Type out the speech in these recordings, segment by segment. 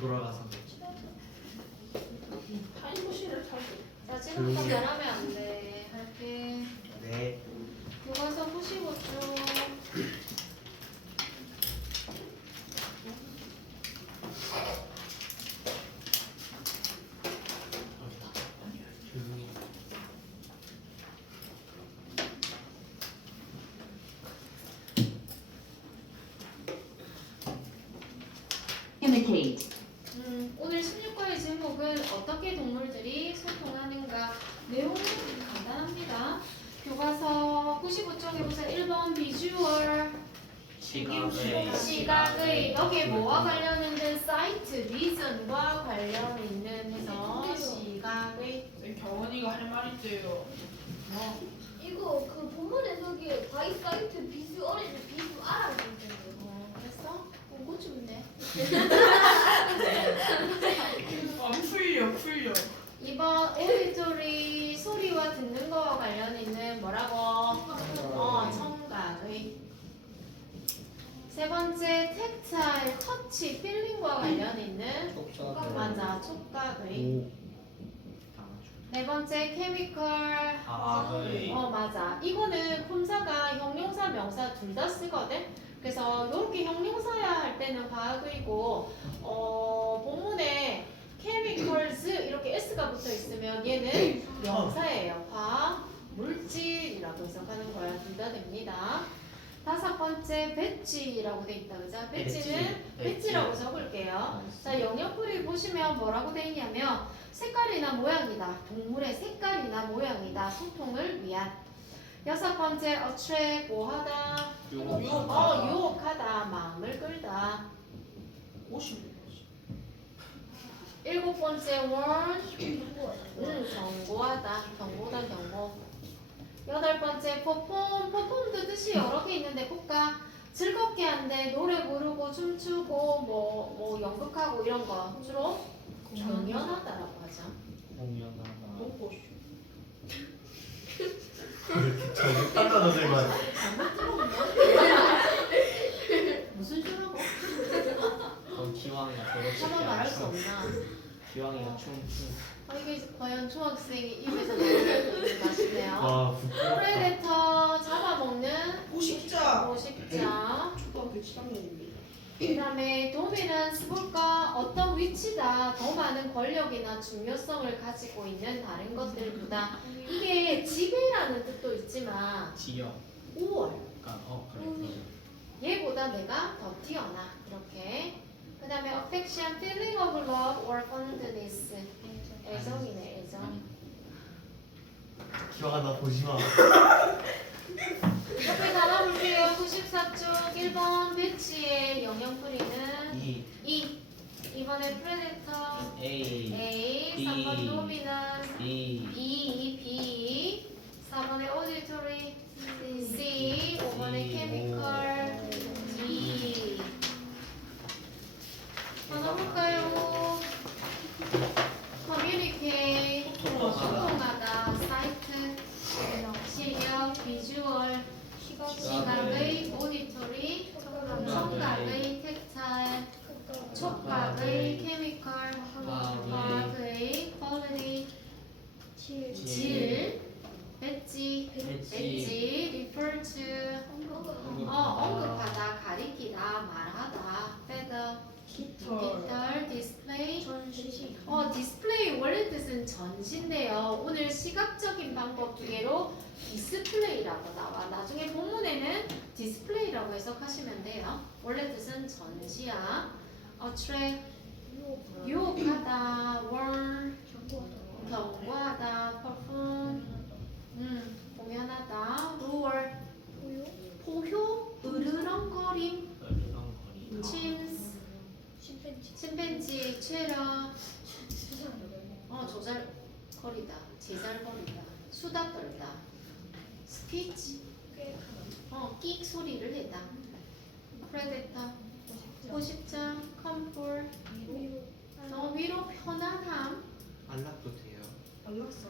돌아가서. 타임머신을 타고. 자, 지금부터 말하면 안 돼. 할게. 네. 교과서 95쪽. Imitate. 오늘 16과의 제목은 어떻게 동물들이 소통하는가. 내용은 간단합니다. 교과서 95쪽에 보세요. 1번 비주얼. 시각의 여기에 뭐와 관련 있는 사이트 비전과 관련 있는 해서 시각의 경원이가 할 말 있대요. 이거 그 본문 해석이 바이 사이트 비주얼인데 비주 알아보는데 했어? 고치면 돼. 풀려. 2번 오디토리 소리와 듣는 거와 관련 있는 뭐라고? 청각의. 세 번째 텍타일 터치 필링과 관련 있는 맞아 촉각의. 네 번째 케미컬 맞아. 이거는 품사가 형용사 명사 둘 다 쓰거든. 그래서 이렇게 형용사야 할 때는 과학이고 본문에 chemicals 이렇게 s가 붙어 있으면 얘는 명사예요. 과학, 물질이라고 해석하는 거야. 둘 다 됩니다. 다섯 번째 배지라고 돼 있다. 그죠? 배지는 배지라고 적을게요. 자, 영역풀이 보시면 뭐라고 돼 있냐면 색깔이나 모양이다. 동물의 색깔이나 모양이다. 소통을 위한. 여섯 번째 attract 뭐하다? 유혹하다. 마음을 끌다. 50. 일곱 번째 warn 경고하다. 경고다 경고. 여덟 번째 perform도 뜻이 여러 개 있는데 볼까? 즐겁게 한데 노래 부르고 춤추고 뭐 연극하고 이런 거 주로 공연하다라고 하죠. 저기 단단어들만. 무슨 주라고? 기왕이가 졸업식 차마 말할 수 없나? 기왕이가 춤. 이게 과연 초학생이 입에서 나오는 맛이네요. 와 부끄럽다. 프레데터 잡아먹는 포식자. 포식자. 초등학교 7학년입니다. 그 다음에 도미넌스 볼까? 어떤 위치다 더 많은 권력이나 중요성을 가지고 있는 다른 것들보다. 이게 지배라는 뜻도 있지만 지역. 5월 그래. 얘보다 내가 더 뛰어나 이렇게. 그 다음에 affection, feeling of love or fondness 애정이네 애정. 기왕아 보지 마. 옆에 달아볼게요. 94쪽 1번 배치의 영역풀이는 2. 2번에 프레데터 A. 3번 도미넌스 B. 4번에 오디토리 C. 5번에 케미컬 D. 하나 볼까요? 커뮤니케이트 소통하다 사이트 시력 비주얼 시각의 오디토리 청각의 텍타일 촉각의 케미컬 과학의 퀄리티 질 배지 refer to 언급하다 가리키다 말하다 feather 깃털 디스플레이 디스플레이 원래 뜻은 전시인데요. 오늘 시각적인 방법 두 개로 디스플레이라고 나와. 나중에 본문에는 디스플레이라고 해석하시면 돼요. 원래 뜻은 전시야. attract 유혹하다, warn 경고하다, perform 공연하다, lure 포효, 으르렁거림, 침팬지, 체러 조잘거리다, 제잘거리다, 수다 떨다, 스피치 끽 소리를 내다, 프레데터 포식자, 컴포트 위로 편안함. 안락도 돼요. 알랐어.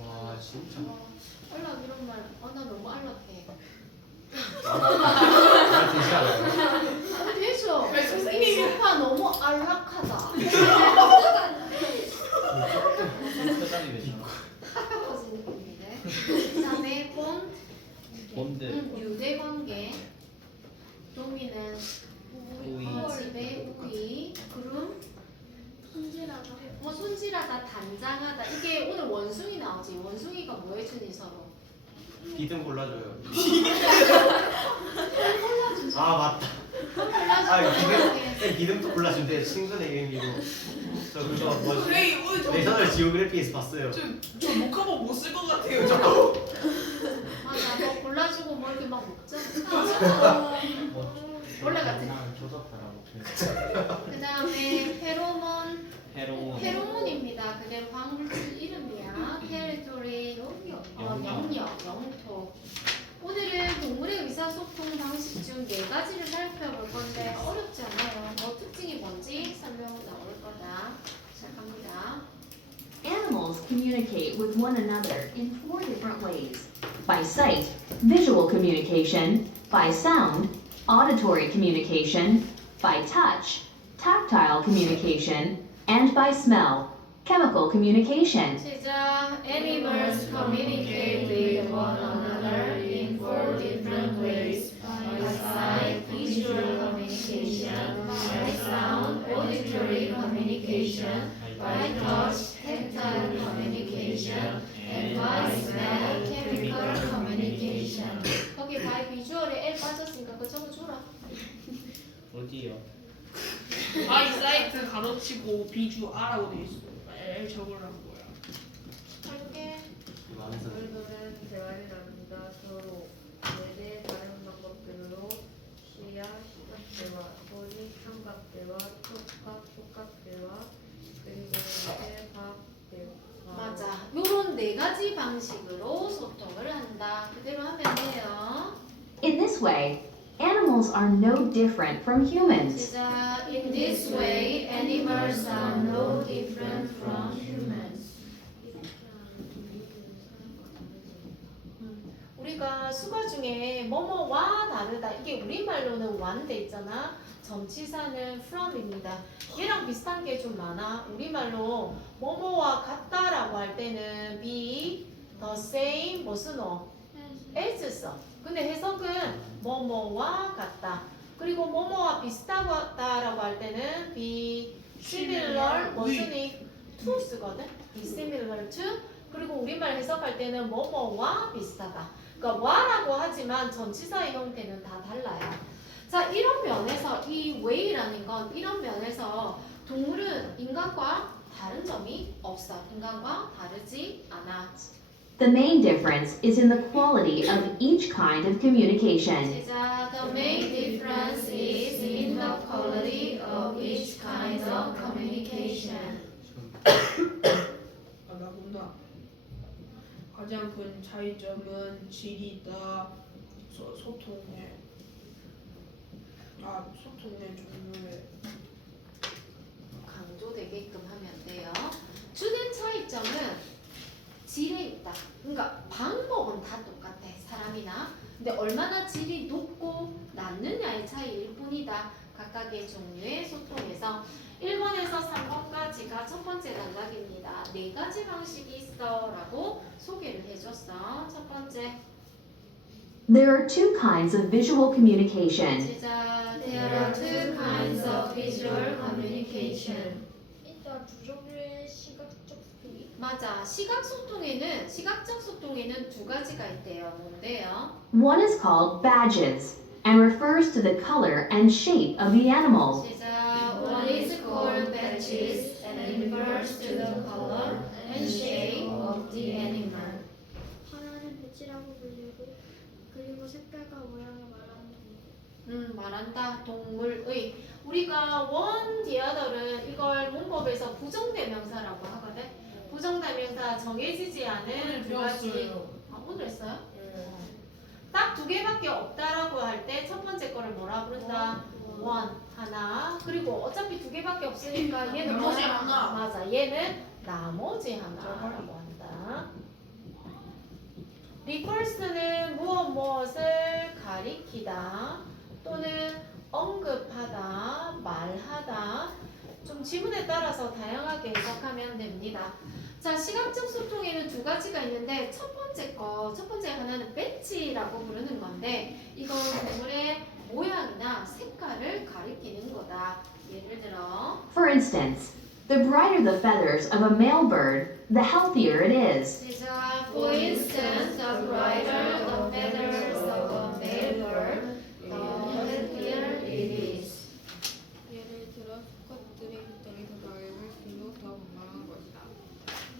와 진짜. 안락 이런 말, 나 너무 안락해. 말 되지 않아요? 되죠? 왜 선생님이 익숙한 여기가 너무 안락하다. 표정이 되잖아. 가까워진 느낌인데. 그다음에 본드. 유대 관계. 도미는 우위. 집에 우위. 그럼 손질하다. 손질하다, 단장하다. 이게 오늘 원숭이 나오지. 원숭이가 뭐 해주니 서로? 비등 골라줘요. 골라주지. 아 맞다. 골라주고. 비등도 골라준대. 친근의 의미로. 저 그거 뭐 그래 오늘 내셔널 지오그래피에서 봤어요. 저 목화복 못 쓸 것 같아요. 맞아. 뭐 골라주고 뭐 이렇게 막 먹잖아. 원래 같은. 조잡하라고. 그 다음에 페로몬. 해로운. 페로몬입니다. 그게 광물질 이름이야. 테리토리. 영역, 영토. 오늘은 동물의 의사소통 방식 중 4가지를 살펴볼 건데 어렵지 않아요. 뭐 특징이 뭔지 설명 나올 거다. 시작합니다. Animals communicate with one another in 4 different ways. By sight, visual communication, by sound, auditory communication, by touch, tactile communication, and by smell, chemical communication. 시작. Animals communicate with one another in 4 different ways. By sight, visual communication, by sound, auditory communication, by touch, tactile communication, and by smell, chemical communication. 거기 by visual에 L 빠졌으니까 그거 적어줘라. 어디요? 아이 사이트 가로치고 비주 R라고 돼 있어. L 적으라는 거야. 할게. 많은 우리들은 대화를 나눈다. 서로 네 다른 방법들로 시야, 시각 대화, 소리, 청각 대화, 촉각, 촉각 대화, 그리고 대박 대화. 맞아. 요런 4가지 방식으로 소통을 한다. 그대로 하면 돼요. In this way, animals are no different from humans. 시작. In this way, animals are no different from humans. 우리가 수거 중에 뭐뭐와 다르다. 이게 우리말로는 완돼 있잖아. 전치사는 from입니다. 얘랑 비슷한 게 좀 많아. 우리말로 뭐뭐와 같다라고 할 때는 be, the same, 뭐 쓰노? as 써. 근데 해석은 뭐뭐와 같다. 그리고 뭐뭐와 비슷하다라고 할 때는 be similar, 뭐 쓰니? to 쓰거든. be similar to. 그리고 우리말 해석할 때는 뭐뭐와 비슷하다. 그러니까 와라고 하지만 전치사의 형태는 다 달라요. 자, 이런 면에서 이 way라는 건 이런 면에서 동물은 인간과 다른 점이 없어. 인간과 다르지 않아. The main difference is in the quality of each kind of communication. 시작. The main difference is in the quality of each kind of communication. 나 본다. 가장 큰 차이점은 질이 있다. 소통의 종류에 강조되게끔 하면 돼요. 주된 차이점은 질에 있다. 그러니까 방법은 다 똑같아. 사람이나. 근데 얼마나 질이 높고 낮느냐의 차이일 뿐이다. 각각의 종류의 소통에서 1번에서 3번까지가 첫 번째 단락입니다. 4가지 방식이 있어 라고 소개를 해줬어. 첫 번째. There are 2 kinds of visual communication. 시작. There are 2 kinds of visual communication. 일단 두 종류의 시각적 소리. 맞아. 시각적 소통에는 2가지가 있대요. 뭔데요? One is called badges and refers to the color and shape of the animal. 시작. One is called badges and refers to the color and shape of the animal. 하나는 배지라고 불리고 그리고 색깔과 모양을 말하는 말한다. 동물의. 우리가 one, the other는 이걸 문법에서 부정대명사라고 하거든. 부정대명사 정해지지 않은 2가지. 오늘 했어요? 딱 2개밖에 없다라고 할 때 첫 번째 거를 뭐라 부른다? one, 하나. 그리고 어차피 2개밖에 없으니까 얘는 나머지 뭐야? 하나. 맞아. 얘는 나머지 하나라고 한다. refers는 무엇을 가리키다 또는 언급하다, 말하다. 좀 지문에 따라서 다양하게 해석하면 됩니다. 자, 시각적 소통에는 두 가지가 있는데 첫 번째 하나는 배지라고 부르는 건데 이건 동물의 모양이나 색깔을 가리키는 거다. 예를 들어 For instance, the brighter the feathers of a male bird, the healthier it is. 시작. For instance, the brighter the feathers of a male bird, the healthier it is. 예를 들어 수컷들의 깃털이 더 밝을수록 더 건강한 것이다.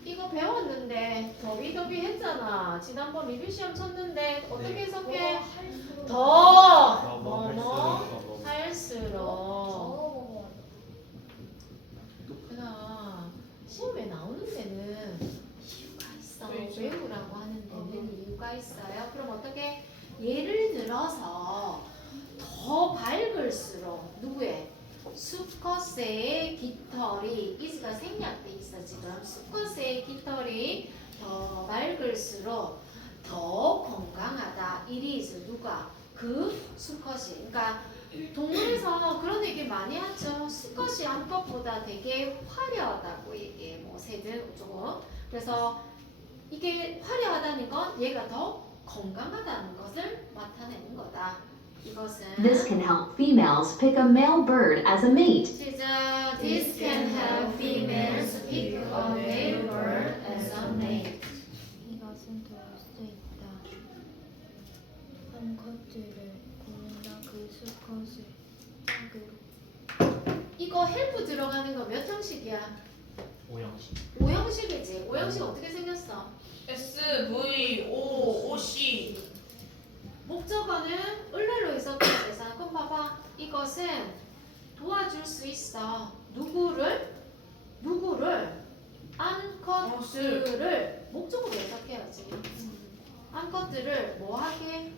이거 배웠는데 더비더비 했잖아. 지난번 리뷰 시험 쳤는데 어떻게 해석해? 더 뭐뭐 할수록. 그냥 시험에 나오는 데는 이유가 있어. 외우라고 하는 데는 이유가 있어요. 그럼 어떻게? 예를 들어서 더 밝을수록 누구의? 수컷의 깃털이 이즈가 생략돼 있어 지금. 수컷의 깃털이 더 밝을수록 더 건강하다. It is 누가? 그 수컷이. 그러니까 동물에서 그런 얘기 많이 하죠. 수컷이 암컷보다 되게 화려하다고 얘기해. 뭐 새들 어쩌고. 그래서 이게 화려하다는 건 얘가 더 건강하다는 것을 나타내는 거다. 이것은 This can help females pick a male bird as a mate. 시작. This can help females pick a male bird as a mate. 이것은 도울 수 있다. 암컷들을 고른다. 그 수컷을 짝으로. 이거 헬프 들어가는 거 몇 형식이야? 오형식. 5형식이지. 5형식 어떻게 생겼어? S, V, O, O, C. 목적어는 을날로 해석해야 되잖아. 그럼 봐봐. 이것은 도와줄 수 있어. 누구를? 암컷들을 목적으로 해석해야지. 암컷들을 뭐하게?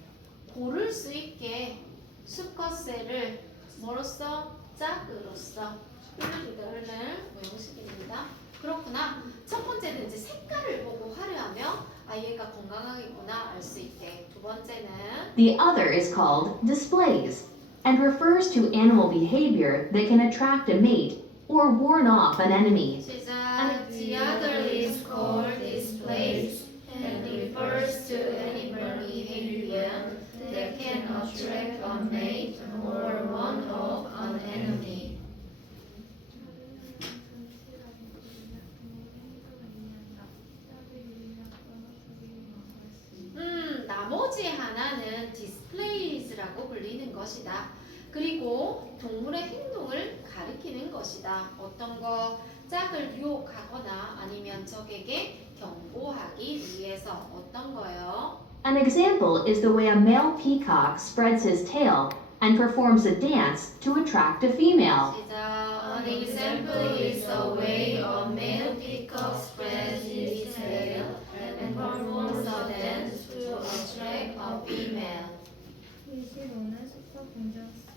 고를 수 있게 수컷새를 뭐로써? 짝으로써. 을날 모형식입니다. 그렇구나. 첫 번째는 이제 색깔을 보고 화려하며 아 얘가 건강하겠구나 알 수 있게. 두 번째는 The other is called displays and refers to animal behavior that can attract a mate or warn off an enemy. 시작. The other is called displays and refers to animal behavior that can attract a mate or warn off an enemy. 나머지 하나는 displays라고 불리는 것이다. 그리고 동물의 행동을 가리키는 것이다. 어떤 거? 짝을 유혹하거나 아니면 적에게 경고하기 위해서. 어떤 거요? An example is the way a male peacock spreads his tail and performs a dance to attract a female. 시작. An example is the way a male peacock spreads his tail and performs a dance to attract a female. 25는 수컷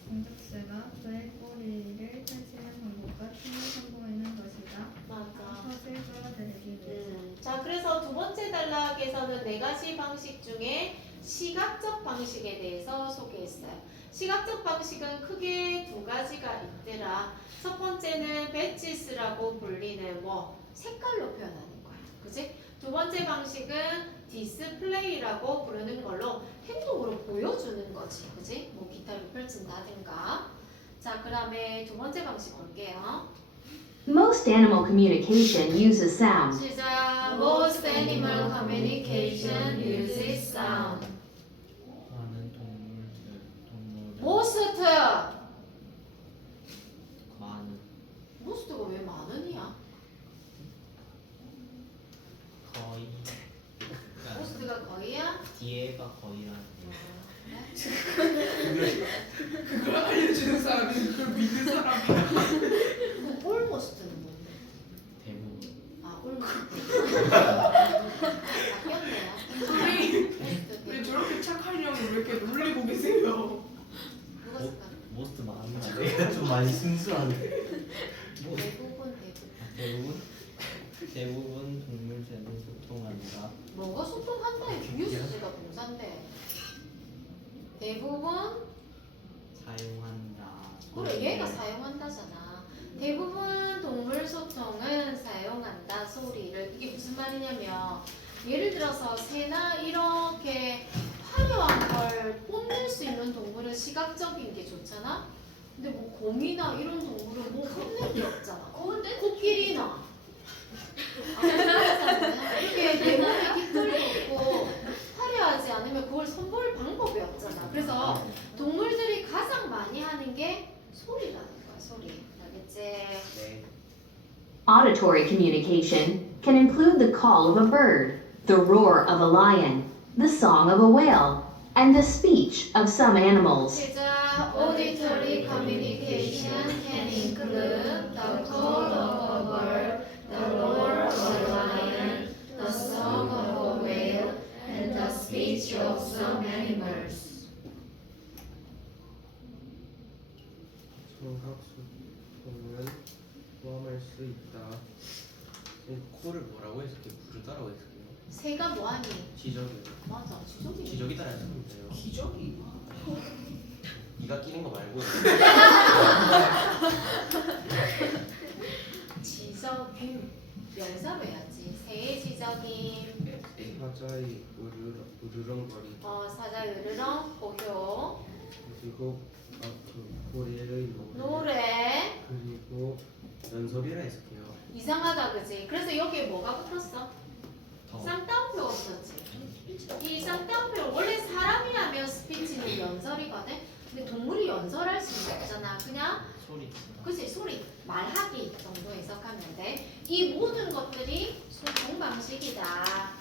공작새가 그의 꼬리를 펼치는 방법과 춤을 선보이는 것이다. 맞아. 컷을 끌어들이기 위해서. 자, 그래서 두 번째 단락에서는 네 가지 방식 중에 시각적 방식에 대해서 소개했어요. 시각적 방식은 크게 두 가지가 있더라. 첫 번째는 배지스라고 불리는 뭐 색깔로 표현하는 거야. 그지? 두 번째 방식은 디스플레이라고 부르는 걸로 행동으로 보여주는 거지. 그지? 뭐 기타를 펼친다든가. 자, 그 다음에 두 번째 방식 볼게요. Most animal communication uses sound. 시작. Most animal communication uses sound. 많은 동물은 most. 많은 most가 왜 많으냐? 거의 most가 거의야? 뒤에가 거의라는 그걸 알려주는 사람이 그걸 믿는 사람이야. 그럼 almost는 뭔데? 대부분. 아, almost. 바뀌었네요. 선생님, 왜 저렇게 착한 형을 왜 이렇게 놀리고 계세요? 누가 생각? 모스트 많은 거 내가 좀 많이 순수한데. 대부분. 대부분 동물들은 소통한다. 뭐가 소통한다의 주요 소재가 동사인데. 대부분 사용한다. 그래 얘가 사용한다잖아. 대부분 동물 소통은 사용한다 소리를. 이게 무슨 말이냐면 예를 들어서 새나 이렇게 화려한 걸 뽐낼 수 있는 동물은 시각적인 게 좋잖아. 근데 뭐 곰이나 이런 동물은 뭐 뽐낼 게 없잖아. 코끼리나 이렇게 내 몸에 깃털도 없고 화려하지 않으면 그걸 선보일 방법이 없잖아. 그래서 동물들이 가장 많이 하는 게 소리라는 거야. 소리. 알겠지? 네. Auditory communication can include the call of a bird, the roar of a lion, the song of a whale, and the speech of some animals. 시작. Auditory communication can include the call of a bird, the roar of a lion, the song of a whale, and the speech of some animals. 청각소통은 포함할 수 있다. 코를 뭐라고 해석해? 부르다라고 해석해요? 새가 뭐하니? 지적이요. 맞아. 지적이. 지적이다라 해석하면 돼요. 기적이. 이가 끼는 거 말고. 지적임. 명사로 해야지. 새의 지적임. 사자의 으르렁거리. 사자 으르렁 고효. 그리고 고래의 노래. 그리고 연설이라 해석해요. 이상하다 그지? 그래서 여기에 뭐가 붙었어? 더. 쌍따옴표가 붙었지. 이 쌍따옴표 원래 사람이 하면 스피치는 연설이거든. 근데 동물이 연설할 수는 없잖아. 그냥 소리. 그치 소리 말하기 정도 해석하면 돼. 이 모든 것들이 소통 방식이다.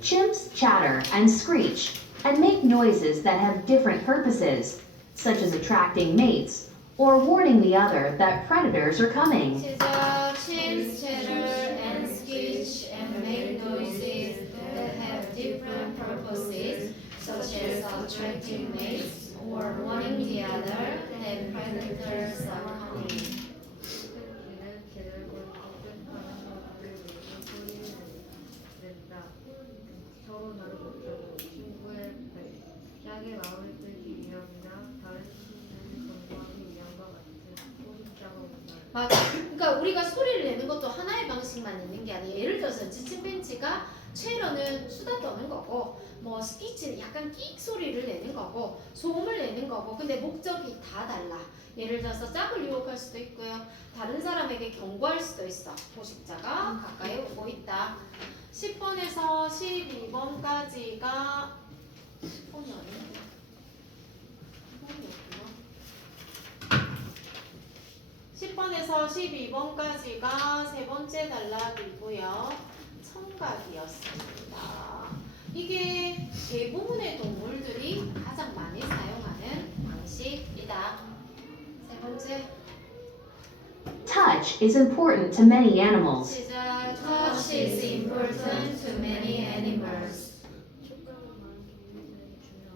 Chimps chatter and screech and make noises that have different purposes, such as attracting mates or warning the other that predators are coming. 시작. Chimps chatter and screech and make noises that have different purposes, such as attracting mates or warning the other that predators are coming. 서로 나를 못하고 친구의 짝의 마음을 끌기 위함이나 다른 친구를 건강하기 위함과 같은 소식자가 온다. 맞아. 그러니까 우리가 소리를 내는 것도 하나의 방식만 있는 게 아니에요. 예를 들어서 지침벤치가 최러는 수다 떠는 거고, 뭐 스피치는 약간 끽 소리를 내는 거고, 소음을 내는 거고, 근데 목적이 다 달라. 예를 들어서 짝을 유혹할 수도 있고요. 다른 사람에게 경고할 수도 있어. 포식자가 가까이 오고 있다. 10번에서 12번까지가 10번이 아닌데 10번에서 12번까지가 세 번째 단락이고요. 청각이었습니다. 이게 대부분의 동물들이 가장 많이 사용하는 방식이다. 세 번째. Touch is important to many animals. 시작. Touch is important to many animals.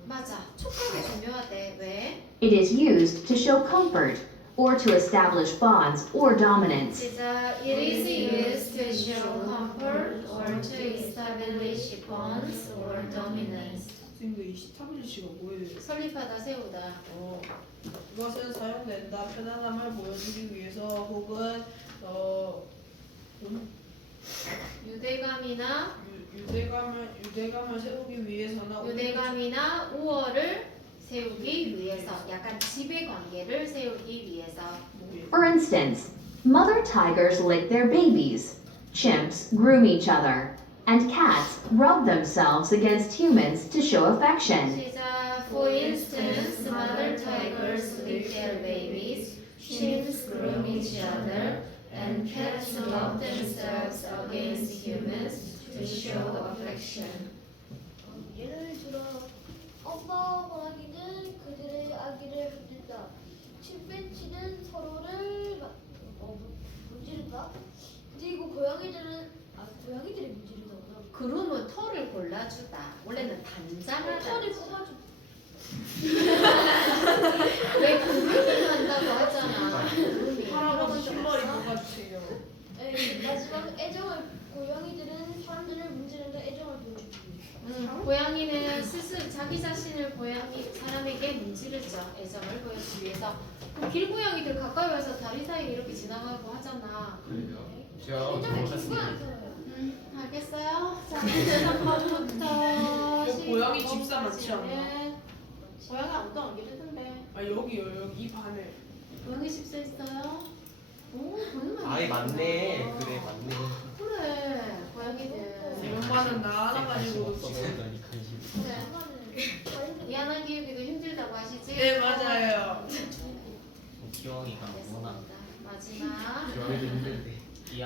맞아. 촉각이 중요하대. 왜? It is used to show comfort or to establish bonds or dominance. 시작. It is used to show comfort or to establish bonds or dominance. 선생님 이 스타빌리시가 뭐예요? 설립하다, 세우다. 이것은 사용된다. 편안함을 보여주기 위해서 혹은 유대감이나 유대감을 세우기 위해서나 유대감이나 우월을 세우기 위해서, 약간 지배 관계를 세우기 위해서. For instance, mother tigers lick their babies, chimps groom each other, and cats rub themselves against humans to show affection. 시작. For instance, mother tigers lick their babies, chimps groom each other, and cats rub themselves against humans to show affection. 예를 들어 엄마 호랑이는 그들의 아기를 흔든다. 침팬지는 서로를 문지른다. 그리고 고양이들이 문지른다. 그루는 털을 골라주다. 원래는 단장하다. 털을 뽑아줘. 왜 그루밍 한다고 하잖아. 그루밍. 할아버지 신발이 뭐가 주세요? 마지막 애정을 고양이들은 사람들을 문지르는데 애정을 보여주고. 고양이는 스스로 자기 자신을 사람에게 문지르죠. 애정을 보여주기 위해서. 그럼 길고양이들 가까이 와서 다리 사이 이렇게 지나가고 하잖아. 제가 애정을 먹었습니다. 기분 안 써요. 알겠어요. 자, 3번부터 고양이 집사 많지 않나? 고양이 아무도 안 기르던데. 아 여기요 여기 이 반에. 고양이 집사 있어요? 오, 고양이 아이 맞네. 그래 맞네. 그래, 고양이들. 엄마는 나가가지고. 그래. 이하나 기우기도 힘들다고 하시지? 네 맞아요. 기왕이가 워낙 알겠습니다. 마지막. 기왕이도 힘든데.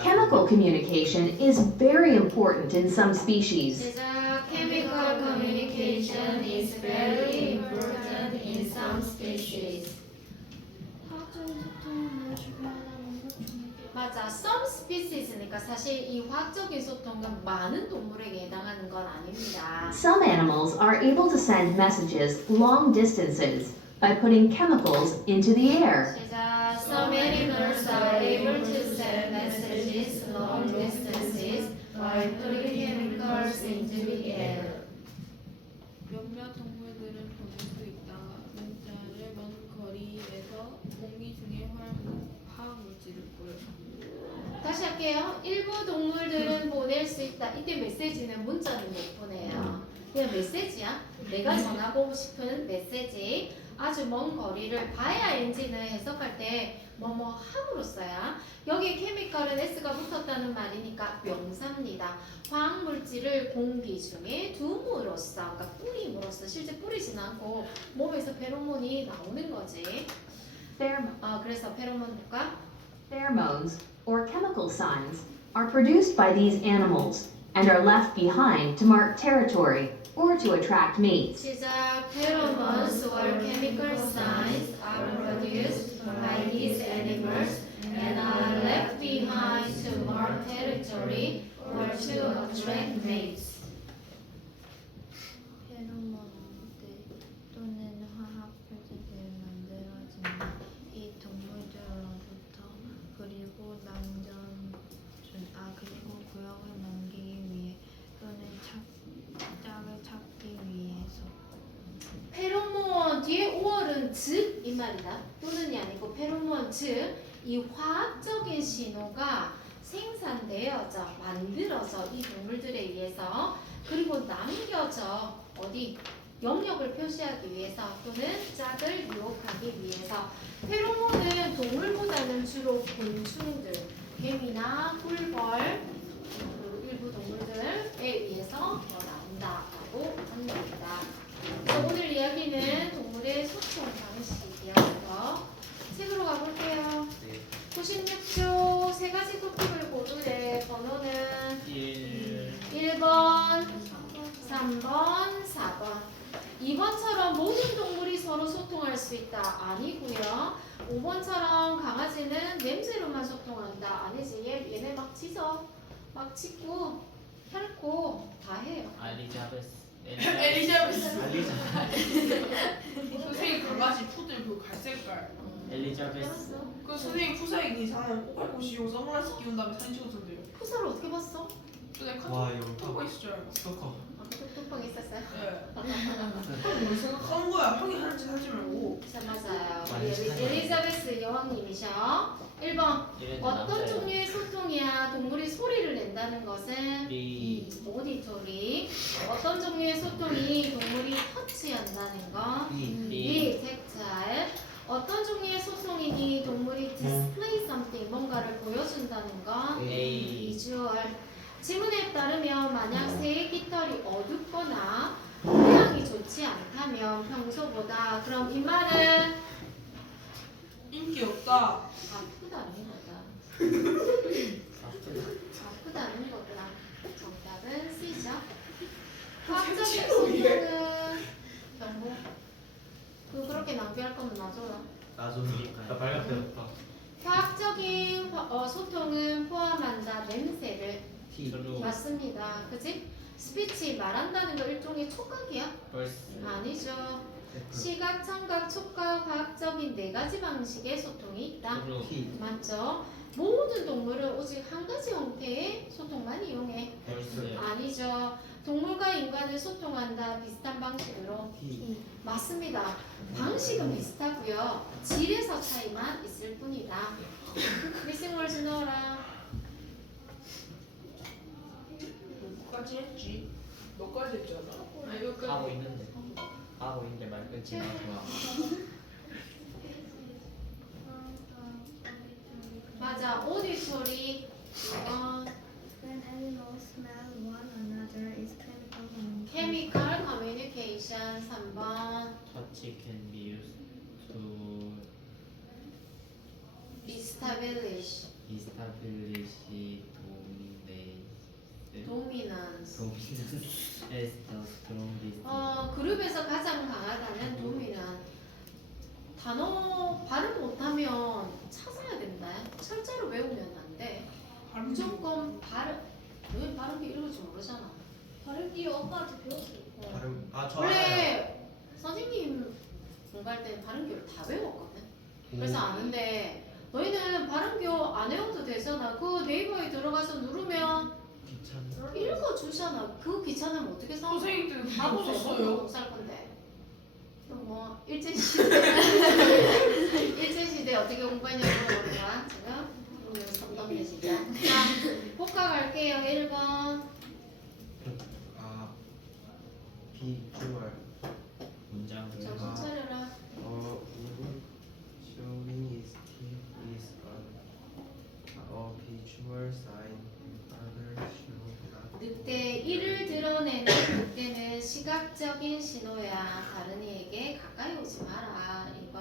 Chemical communication is very important in some species. 시작. Chemical communication is very important in some species. 화학적인 소통을 주관하는 것 중에 맞아. Some species니까 사실 이 화학적인 소통은 많은 동물에게 해당하는 건 아닙니다. Some animals are able to send messages long distances by putting chemicals into the air. 시작. Some animals are able to send messages long distances by putting chemicals into the air. 몇몇 동물들은 보낼 수 있다. 문자를 먼 거리에서 공기 중에 화학 물질을 뿌려. 다시 할게요. 일부 동물들은 보낼 수 있다. 이때 메시지는 문자는 못 보내요. 그냥 메시지야. 내가 전하고 싶은 메시지. 아주 먼 거리를 봐야 인지는 해석할 때 뭐뭐 함으로 써야. 여기에 케미컬은 S가 붙었다는 말이니까 명사입니다. 화학물질을 공기 중에 둠으로써, 그러니까 뿌림으로써, 실제 뿌리진 않고 몸에서 페로몬이 나오는 거지. 그래서 페로몬 볼까? Pheromones, or chemical signs, are produced by these animals and are left behind to mark territory or to attract mates. 시작. Pheromones or chemical signs are produced by these animals and are left behind to mark territory or to attract mates. 페로몬들 또는 화학 표지를 만들어진다. 이 동물들로부터 그리고 구역을 남기기 위해 또는 짝을 찾기 위해서. 페로몬 뒤에 5월은 즉 이 말이다. 또는이 아니고 페로몬 즉 이 화학적인 신호가 생산되어져 만들어져 이 동물들에 의해서 그리고 남겨져 어디 영역을 표시하기 위해서 또는 짝을 유혹하기 위해서. 페로몬은 동물보다는 주로 곤충들, 개미나 꿀벌 그리고 일부 동물들에 의해서 나온다라고 합니다. 그래서 오늘 이야기는 동물의 소통 방식이어서 책으로 가볼게요. 네. 96쪽 세 가지 토픽을 고르래. 번호는 1 1번, 3번, 4번. 2번처럼 모든 동물이 서로 소통할 수 있다. 아니고요. 5번처럼 강아지는 냄새로만 소통한다. 아니지. 얘네 막 짖어. 막 짖고 핥고 다 해요. 알리자베스 엘리자베스. 알리자. 선생님 강아지 푸들 그 갈색깔. 엘리자베스 그 선생님 푸사이기 이상한 꼬깔꼬시용 선글라스 끼운 다음에 사진 찍었던데요. 푸사를 어떻게 봤어? 근데 와, 카톡 이거 타고 있을 줄 알고. 스토커. 톡톡 있었어요? 네. 뭘 생각하는 거야? 형이 하는 짓 하지 말고. 자, 맞아요. 많이 우리 찾아요. 엘리자베스 여왕님이셔. 1번. 어떤 종류의 소통이야? 동물이 소리를 낸다는 것은 B 모니터링. 어떤 종류의 소통이 동물이 터치한다는 거? B. 텍타일. 어떤 종류의 소통이니 동물이 display something 뭔가를 보여준다는 거? A 비주얼. 지문에 따르면 만약 새의 깃털이 어둡거나 모양이 좋지 않다면 평소보다 그럼 이 말은 인기 없다. 아프다는 거다. 아프다는 거더라. 정답은 C죠. 화학적인 소통은 경고. 그렇게 낭비할 거면 놔줘라. 나 발각되었다. 화학적인 소통은 포함한다. 냄새를. T 맞습니다. 그지? 스피치 말한다는 거 일종의 촉각이야? 벌스 아니죠. 시각, 청각, 촉각, 화학적인 네 가지 방식의 소통이 있다. T 맞죠? 모든 동물은 오직 한 가지 형태의 소통만 이용해. 벌스. 아니죠. 동물과 인간은 소통한다. 비슷한 방식으로. 맞습니다. 방식은 비슷하고요. 질에서 차이만 있을 뿐이다. 미싱월즈 넣어라. 몇까지 했지? 몇까지 했잖아. 아 이거까지. 하고 있는데 말 끊지 마. 좋아. 맞아. 오디토리. When animals smell one another, is chemical communication. 케미컬 커뮤니케이션 3번. Touch can be used to establish establish dominance. dominance as the strongest. 그룹에서 가장 강하다는 dominant. 단어 발음 못하면 찾아야 된다. 철자로 외우면 안 돼. 무조건 발음. 왜 발음기 이런 줄 모르잖아. 발음기 엄마한테 배웠어요. 발음 저 알아요. 원래 선생님 공부할 때 발음기를 다 외웠거든. 그래서 아는데 너희는 발음교 안 외워도 되잖아. 그 네이버에 들어가서 누르면 귀찮아. 읽어주잖아. 그거 귀찮으면 어떻게 사? 선생님들 다 밥을 보셨어요? 먹고 살 건데. 그럼 뭐 일제시대 일제시대 어떻게 공부했냐고 물어보는 지금. 오늘 선동네 진짜. 자, 복화 갈게요. 1번. 비주얼. 문장을 정신 차려라. Showing his teeth is a visual sign. Others show not. 늑대 이를 드러내는 늑대는 시각적인 신호야. 다른 이에게 가까이 오지 마라. 2번.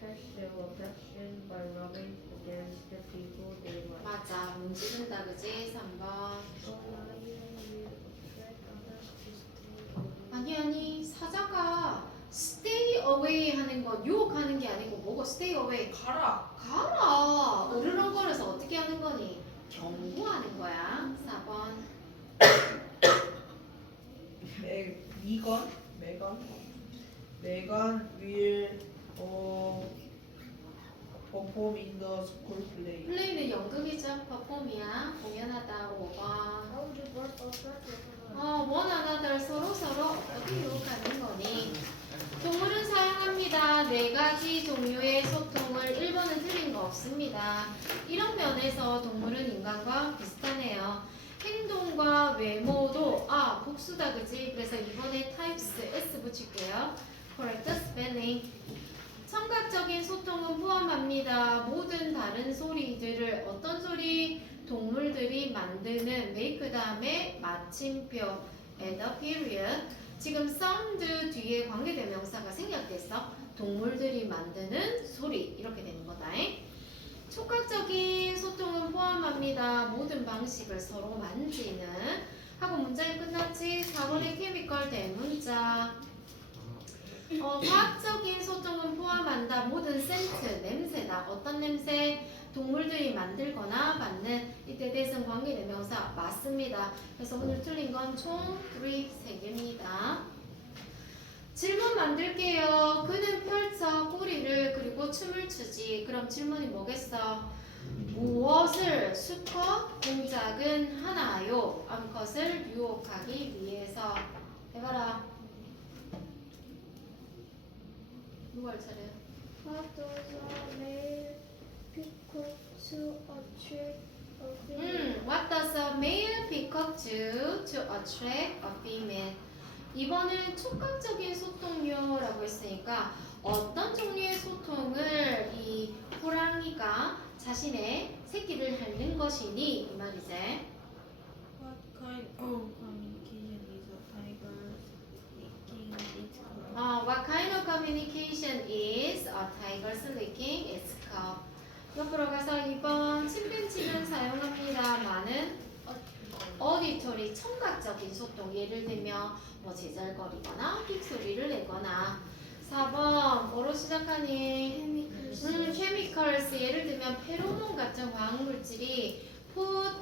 Catch their affection by rubbing against the people they like. 맞아. 문지른다 그지? 3번. A lion will attract others to stay away. 아니 사자가 stay away 하는 건 유혹하는 게 아니고 뭐고 stay away 가라. 가라. 으르렁거려서 어떻게 하는 거니? 경고하는 거야. 4번. 메간 will perform in the school play. 플레이는 연극이죠. 퍼폼이야. 공연하다. 5번. 다음 주 벌써 수학이었잖아. 원 하나들 서로 어떻게 유혹하는 거니? 동물은 사용합니다. 4가지 종류의 소통을 1번은 틀린 거 없습니다. 이런 면에서 동물은 인간과 비슷하네요. 행동과 외모도 복수다 그지? 그래서 이번에 types s 붙일게요. correct spelling. 청각적인 소통은 포함합니다. 모든 다른 소리들을 어떤 소리? 동물들이 만드는 make 다음에 마침표 and a period. 지금 sound 뒤에 관계대명사가 생략됐어. 동물들이 만드는 소리 이렇게 되는 거다. 촉각적인 소통은 포함합니다. 모든 방식을 서로 만지는 하고 문장이 끝났지. 4번의 케미컬 대문자. 과학적인 소통은 포함한다. 모든 센트, 냄새다. 어떤 냄새? 동물들이 만들거나 받는 이때 대상 관계대명사 맞습니다. 그래서 오늘 틀린 건 총 3개입니다. 질문 만들게요. 그는 펼쳐 꼬리를 그리고 춤을 추지. 그럼 질문이 뭐겠어? 무엇을 수컷 공작은 하나요? 암컷을 유혹하기 위해서. 해봐라. 누가 할 차례야? What does a male peacock to attract a female? What does a male peacock do to attract a female? 이번은 촉각적인 소통료라고 했으니까 어떤 종류의 소통을 이 호랑이가 자신의 새끼를 핥는 것이니 이 말이지. What kind of communication is a tiger licking its claw? What kind of communication is a tiger's licking its claw? 옆으로 가서 2번 침팬지는 사용합니다. 많은 어디토리 청각적인 소통 예를 들면 뭐 제잘거리거나 삑소리를 내거나 4번 뭐로 시작하니? chemicals 예를 들면 페로몬 같은 화학물질이 put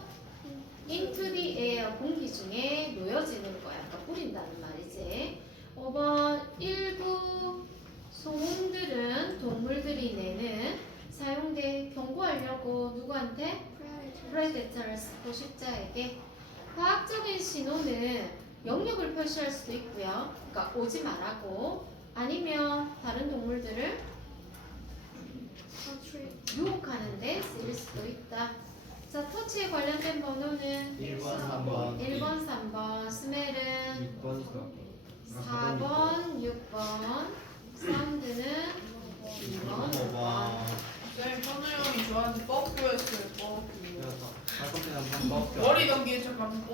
into the air 공기 중에 놓여지는 거야. 그러니까 뿌린다는 말이지. 5번 일부 소음들은 동물들이 내는 사용돼 경고하려고 누구한테? predators 포식자에게. 과학적인 신호는 영역을 표시할 수도 있고요. 그러니까 오지 말라고 아니면 다른 동물들을 유혹하는데 쓰일 수도 있다. 자, 터치에 관련된 번호는 1번, 3번. 1번, 3번, 스멜은 6번, 4번, 6번, 사운드는 2번, 5번. 쌤 현우 형이 저한테 뻑큐했어요. 뻑큐. 그래서 다섯 개 한번 먹자. 머리 넘기는 척 하면